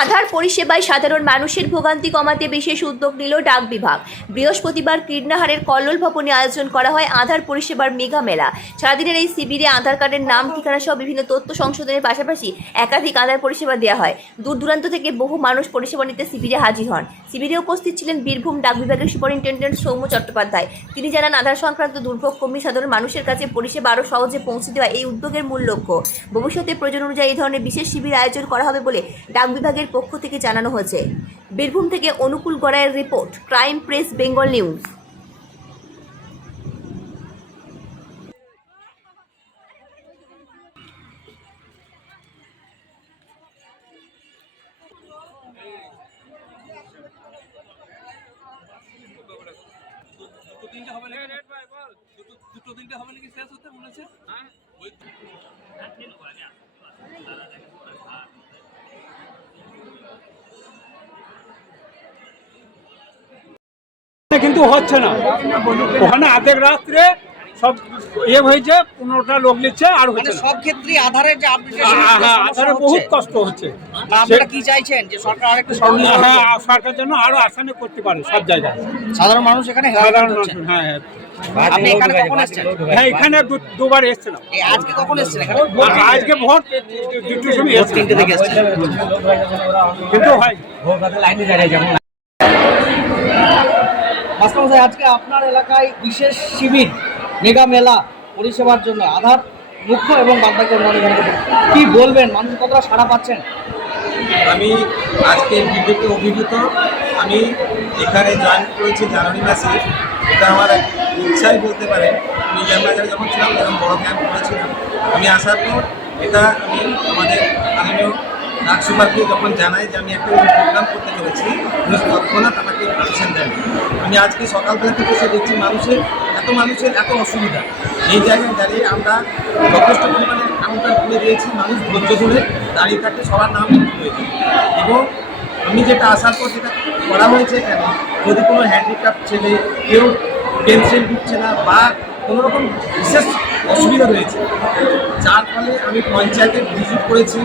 আধার পরিষেবায় সাধারণ মানুষের ভোগান্তি কমাতে বিশেষ উদ্যোগ নিল ডাক বিভাগ। বৃহস্পতিবার কীর্ণাহারের কল্লোল ভবনে আয়োজন করা হয় আধার পরিষেবার মেগা মেলা। সারাদিনের এই শিবিরে আধার কার্ডের নাম, ঠিকানা সহ বিভিন্ন তথ্য সংশোধনের পাশাপাশি একাধিক আধার পরিষেবা দেওয়া হয়। দূর দূরান্ত থেকে বহু মানুষ পরিষেবা নিতে শিবিরে হাজির হন। শিবিরে উপস্থিত ছিলেন বীরভূম ডাক বিভাগের সুপারিনটেন্ডেন্ট সৌম্য চট্টোপাধ্যায়। তিনি জানান, আধার সংক্রান্ত দুর্ভোগ কমিয়ে সাধারণ মানুষের কাছে পরিষেবা আরও সহজে পৌঁছে দেওয়া এই উদ্যোগের মূল লক্ষ্য। ভবিষ্যতে প্রয়োজন অনুযায়ী এই ধরনের বিশেষ শিবির আয়োজন করা হবে বলে ডাক বিভাগের পক্ষ থেকে জানানো হয়েছে। বীরভূম থেকে অনুকূল গড়াইয়ের report, crime press Bengal news. দুটো তিনটে হবে নাকি শেষ হতে মনে হচ্ছে। কিন্তু হচ্ছে না, ওখানে আধেক রাত্রে সব হয়েছে, 15টা লোক নিচ্ছে আর হচ্ছে সব ক্ষেত্রে আধারের যে আপডেটেশন আধারে বহুত কষ্ট হচ্ছে। আপনারা কি চাইছেন যে সরকার আরেকটু সরকার জন্য আরো আসানি করতে পারে সব জায়গায়। সাধারণ মানুষ এখানে সাধারণ মানুষ, হ্যাঁ আপনি এখানে কখন এসেছেন? হ্যাঁ, এখানে দুবার এসেছিলাম। আজকে কখন এসেছেন এখানে? আজকে ভোর 2টোর সময় এসেছি, 3টে থেকে এসেছেন। কিন্তু হয় মাস্টার মশাই, আজকে আপনার এলাকায় বিশেষ শিবির মেগা মেলা পরিষেবার জন্য আধার মুখ্য এবং বাদবাকি অন্যান্য কি বলবেন? মানুষ কতটা সাড়া পাচ্ছেন? আমি আজকের ভিডিওতে অভিভূত। আমি এখানে জয়েন করেছি জানুয়ারি মাসে। এটা আমার এক ইচ্ছাই বলতে পারে। আমি জ্ঞানবাজারে যখন ছিলাম তখন বড় ক্যাম্প করেছিলাম। আমি আসার পর এটা আমি আমাদের মাননীয় ডাক সুপারকে যখন জানাই যে আমি একটা প্রোগ্রাম করতে চলেছি, উনি তৎক্ষণাৎ আমাকে পারমিশন দেন। আমি আজকে সকালবেলা থেকে এসে দেখছি মানুষের এত অসুবিধা। এই জায়গায় দাঁড়িয়ে আমরা যথেষ্ট পরিমাণে কাউন্টার খুলে দিয়েছি। মানুষ ধৈর্য ধরে দাঁড়িয়ে থাকে, সবার নাম হয়েছে। এবং আমি যেটা আসার পর যেটা করা হয়েছে এখানে, যদি কোনো হ্যান্ডিক্যাপ ছেলে কেউ পেন্সিল ঢুকছে না বা কোনোরকম বিশেষ অসুবিধা রয়েছে, যার ফলে আমি পঞ্চায়েতে ভিজিট করেছি,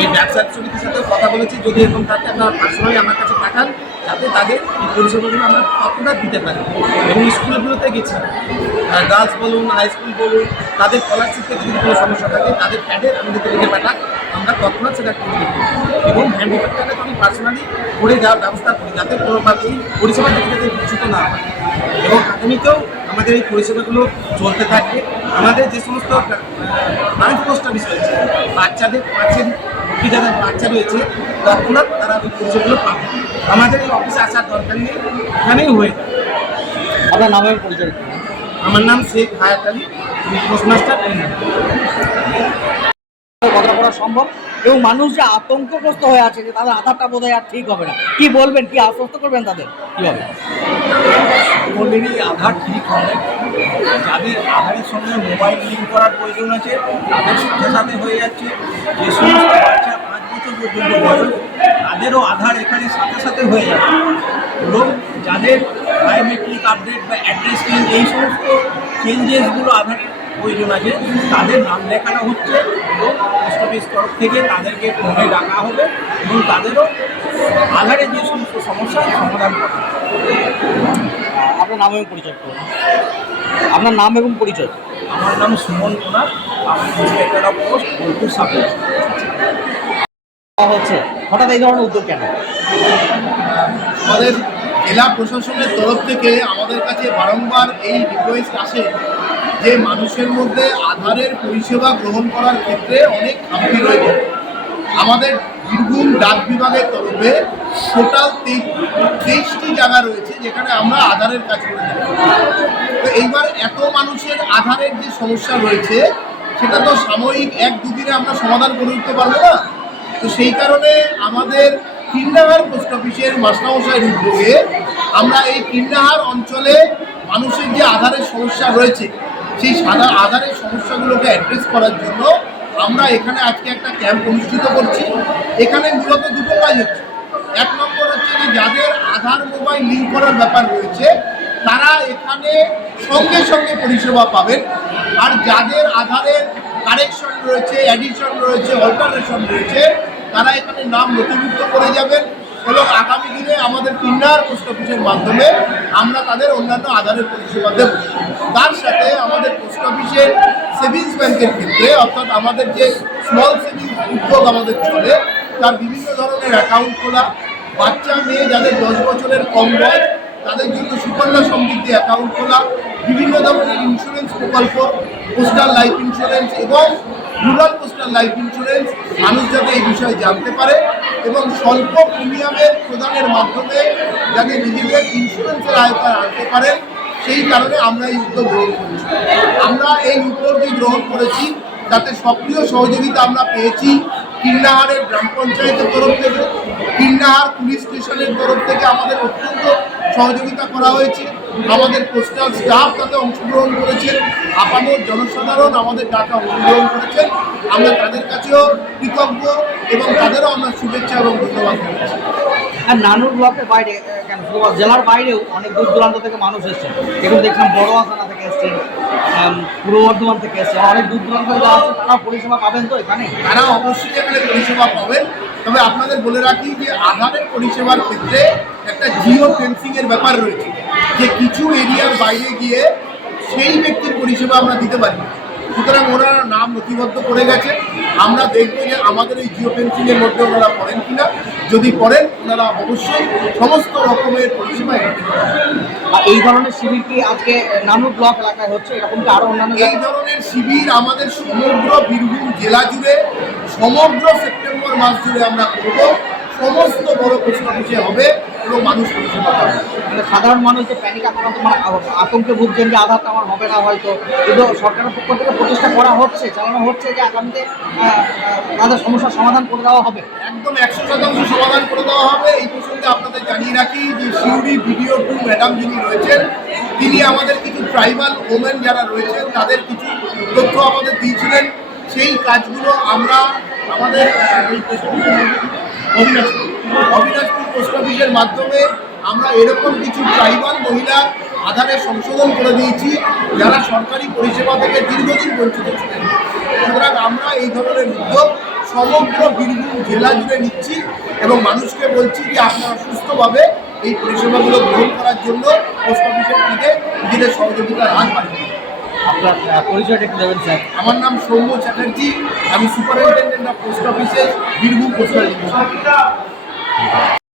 এই ব্যবসায়িক সমিতির সাথেও কথা বলেছি, যদি এরকম থাকে আপনারা পার্সোনালি আমার কাছে পাঠান, যাতে তাদের এই পরিষেবাগুলো আমরা ততটা দিতে পারি। এবং স্কুলগুলোতে গেছি, গার্লস বলুন, হাই স্কুল বলুন, তাদের স্কলারশিপ থেকে যদি কোনো সমস্যা থাকে তাদের প্যাডে আমাদেরকে লিখে পাঠান, আমরা তৎক্ষণাৎ সেটা করে দিই। এবং হ্যান্ডিক্যাপটাকে তো আমি পার্সোনালি করে দেওয়ার ব্যবস্থা করি, যাতে কোনোভাবে এই পরিষেবা থেকে যাতে বঞ্চিত না হয়। এবং আগামীতেও আমাদের এই পরিষেবাগুলো চলতে থাকবে। আমাদের যে সমস্ত মানুষ পোস্ট অফিস রয়েছে, বাচ্চাদের পাচ্ছেন, যাদের বাচ্চা রয়েছে, তৎক্ষণাৎ তারা ওই পরিষেবাগুলো পাবে। আমাদের এই অফিসে আসার দরকার নেই, এখানেই হয়ে যাবে। আপনার নামের পরিচয়? আমার নাম শেখ হায়াত আলী, পোস্টমাস্টার। কথা বলা সম্ভব এবং মানুষ যে আতঙ্কগ্রস্ত হয়ে আছে যে তাদের আধারটা বোধহয় আর ঠিক হবে না, কি বলবেন, কি আশ্বস্ত করবেন তাদের? কি হবে? অলরেডি আধার ঠিক হবে। যাদের আধারের সঙ্গে মোবাইল লিঙ্ক করার প্রয়োজন আছে তাদের সাথে সাথে হয়ে যাচ্ছে। যে সমস্ত বাচ্চা 5 বছর পর্যন্ত বয়স, তাদেরও আধার এখানে সাথে সাথে হয়ে যাচ্ছে। এবং যাদের বায়োমেট্রিক আপডেট বা অ্যাড্রেস চেঞ্জ, এই সমস্ত চেঞ্জেসগুলো আধারের প্রয়োজন আছে, তাদের নাম লেখানো হচ্ছে এবং পোস্ট অফিস তরফ থেকে তাদেরকে ফোনে ডাকা হবে এবং তাদেরও আধারের যে সমস্ত সমস্যার সমাধান করা হবে। আপনার নাম এবং পরিচয়? আপনার নাম এবং পরিচয়? আমার নাম সুমন কুমার, আমি inspector of post, Bolpur sub হচ্ছে হঠাৎ এই ধরনের উদ্যোগ কেন? আমাদের জেলা প্রশাসনের তরফ থেকে আমাদের কাছে বারংবার এই রিকোয়েস্ট আসে যে মানুষের মধ্যে আধারের পরিষেবা গ্রহণ করার ক্ষেত্রে অনেক খামতি রয়েছে। আমাদের বীরভূম ডাক বিভাগের তরফে টোটাল 23টি জায়গা রয়েছে যেখানে আমরা আধারের কাজ করে থাকি। তো এইবার এত মানুষের আধারের যে সমস্যা রয়েছে সেটা তো সাময়িক 1-2 দিনে আমরা সমাধান করে দিতে পারবো না। তো সেই কারণে আমাদের কীর্ণাহার পোস্ট অফিসের মাস্টারমশাইয়ের উদ্যোগে আমরা এই কীর্ণাহার অঞ্চলে মানুষের যে আধারের সমস্যা রয়েছে সেই আধারের সমস্যাগুলোকে অ্যাড্রেস করার জন্য আমরা এখানে আজকে একটা ক্যাম্প অনুষ্ঠিত করছি। এখানে মূলত দুটো কাজ হচ্ছে। 1 নম্বর হচ্ছে যে যাদের আধার মোবাইল লিঙ্ক করার ব্যাপার রয়েছে তারা এখানে সঙ্গে সঙ্গে পরিষেবা পাবেন, আর যাদের আধারের কারেকশন রয়েছে, অ্যাডিশন রয়েছে, অল্টারেশন রয়েছে, তারা এখানে নাম নথিভুক্ত করে যাবেন এবং আগামী দিনে আমাদের কিন্নাহার পোস্ট অফিসের মাধ্যমে আমরা তাদের অন্যান্য আধারের পরিষেবা দেব। তার সাথে আমাদের পোস্ট অফিসের সেভিংস ব্যাংকের ক্ষেত্রে অর্থাৎ আমাদের যে স্মল সেভিংস উদ্যোগ আমাদের চলে তার বিভিন্ন ধরনের অ্যাকাউন্ট খোলা, বাচ্চা মেয়ে যাদের 10 বছরের কম বয়স তাদের জন্য সুকন্যা সমৃদ্ধি অ্যাকাউন্ট খোলা, বিভিন্ন ধরনের ইন্স্যুরেন্স প্রকল্প, পোস্টাল লাইফ ইন্স্যুরেন্স এবং রুরাল পোস্টাল লাইফ ইন্স্যুরেন্স মানুষ যাতে এই বিষয়ে জানতে পারে এবং স্বল্প প্রিমিয়ামের প্রদানের মাধ্যমে যাতে নিজেদের ইন্স্যুরেন্সের আয়তায় আনতে পারেন সেই কারণে আমরা এই উদ্যোগ গ্রহণ করেছি। আমরা এই উদ্যোগ যে গ্রহণ করেছি তাতে সক্রিয় সহযোগিতা আমরা পেয়েছি কিন্নাহারের গ্রাম পঞ্চায়েতের তরফ থেকে, কিন্নাহার পুলিশ স্টেশনের তরফ থেকে আমাদের অত্যন্ত সহযোগিতা করা হয়েছে। আমাদের পোস্টাল স্টাফ তাতে অংশগ্রহণ করেছেন, আপামর জনসাধারণ আমাদের ডাকে অংশগ্রহণ করেছেন। আমরা তাদের কাছেও কৃতজ্ঞ এবং তাদেরও আমরা শুভেচ্ছা এবং ধন্যবাদ জানাচ্ছি। আর নানুর ব্লকের বাইরে কেন জেলার বাইরেও অনেক দূর দূরান্ত থেকে মানুষ এসছেন। এখন দেখলাম বড়োয়া থানা থেকে এসছেন, পূর্ব বর্ধমান থেকে এসছেন, অনেক দূর দূরান্ত থেকে যারা আছে তারা পরিষেবা পাবেন তো এখানে? তারা অবশ্যই এখানে পরিষেবা পাবেন। তবে আপনাদের বলে রাখি যে আধারের পরিষেবার ক্ষেত্রে একটা জিও ফেন্সিং এর ব্যাপার রয়েছে, যে কিছু এরিয়ার বাইরে গিয়ে সেই ব্যক্তির পরিষেবা আমরা দিতে পারি না। সুতরাং ওনারা নাম নথিবদ্ধ করে গেছে, আমরা দেখবো যে আমাদের এই জিও ফেন্সিং এর মধ্যে ওনারা পড়েন কিনা। যদি পড়েন ওনারা অবশ্যই সমস্ত রকমের পরিষেবা এখান থেকে পাবেন। আর এই ধরনের শিবির কি আজকে নানুর ব্লক এলাকায় হচ্ছে, এরকম কি আরো অন্যান্য এই ধরনের শিবির আমাদের সমগ্র বীরভূম জেলা জুড়ে সমগ্র সেপ্টেম্বর মাস জুড়ে আমরা করব। সমস্ত বড় পোস্ট অফিসে হবে এবং মানুষ পরিষেবা পাবে। মানে সাধারণ মানুষ যে প্যানিক আতঙ্কে ভুগছেন যে আধারটা আমার হবে না হয়তো, কিন্তু সরকারের পক্ষ থেকে প্রচেষ্টা করা হচ্ছে, চালানো হচ্ছে যে আগামীতে তাদের সমস্যার সমাধান করে দেওয়া হবে। একদম 100% সমাধান করে দেওয়া হবে। এই প্রসঙ্গে আপনাদের জানিয়ে রাখি যে সিউড়ি বিডিও 2 ম্যাডাম যিনি রয়েছেন তিনি আমাদের কিছু ট্রাইবাল ওমেন যারা রয়েছেন তাদের কিছু তথ্য আমাদের দিয়েছিলেন। সেই কাজগুলো আমরা আমাদের অবিনাশপুর পোস্ট অফিসের মাধ্যমে আমরা এরকম কিছু ট্রাইবাল মহিলার আধারে সংশোধন করে দিয়েছি যারা সরকারি পরিষেবা থেকে দীর্ঘদিন বঞ্চিত ছিলেন। সুতরাং আমরা এই ধরনের উদ্যোগ সমগ্র বীরভূম জেলা জুড়ে নিচ্ছি এবং মানুষকে বলছি যে আপনারা সুস্থভাবে এই পরিষেবাগুলো গ্রহণ করার জন্য পোস্ট অফিসের থেকে নিজেদের সহযোগিতার হাত বাড়িয়ে দিন। আপনার পরিচয়টা একটু দেবেন স্যার? আমার নাম সৌম্য চ্যাটার্জি, আমি সুপারিনটেন্ডেন্ট অফ পোস্ট অফিসের বীরভূম পোস্টাল ডিভিশন।